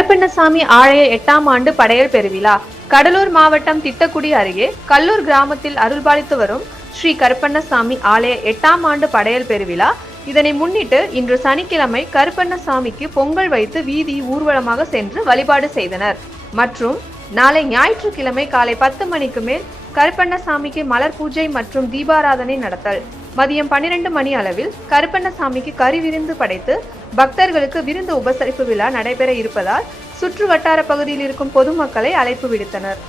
கருப்பண்ணசாமி ஆலய 8ஆம் ஆண்டு படையல் பெருவிழா கடலூர் மாவட்டம் திட்டக்குடி அருகே கல்லூர் கிராமத்தில் அருள்பாலித்து வரும் ஸ்ரீ கருப்பண்ணசாமி ஆலய 8ஆம் ஆண்டு படையல் பெருவிழா. இதனை முன்னிட்டு இன்று சனிக்கிழமை கருப்பண்ணசாமிக்கு பொங்கல் வைத்து வீதி ஊர்வலமாக சென்று வழிபாடு செய்தனர். மற்றும் நாளை ஞாயிற்றுக்கிழமை காலை 10 மணிக்கு மேல் கருப்பண்ணசாமிக்கு மலர் பூஜை மற்றும் தீபாராதனை நடத்தல். மதியம் 12 மணி அளவில் கருப்பண்ணசாமிக்கு கறி விருந்து படைத்து பக்தர்களுக்கு விருந்து உபசரிப்பு விழா நடைபெற இருப்பதால் சுற்று வட்டார பகுதியில் இருக்கும் பொதுமக்களை அழைப்பு விடுத்தனர்.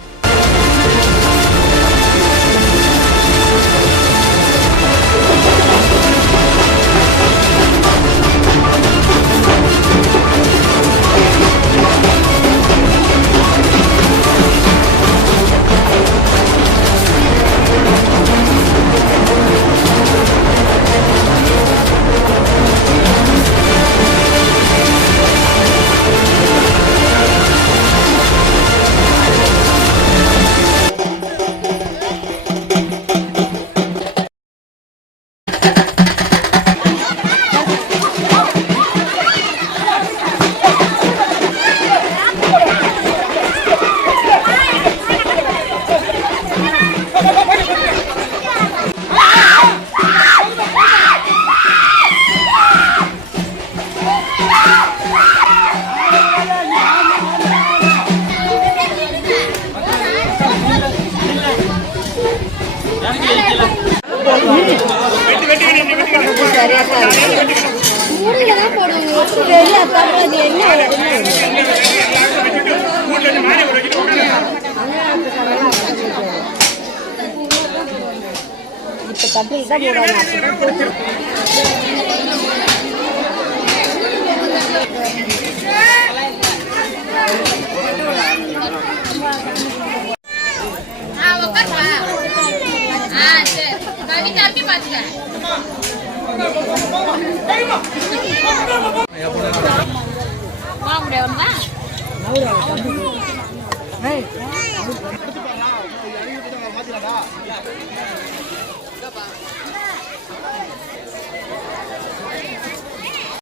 Hey.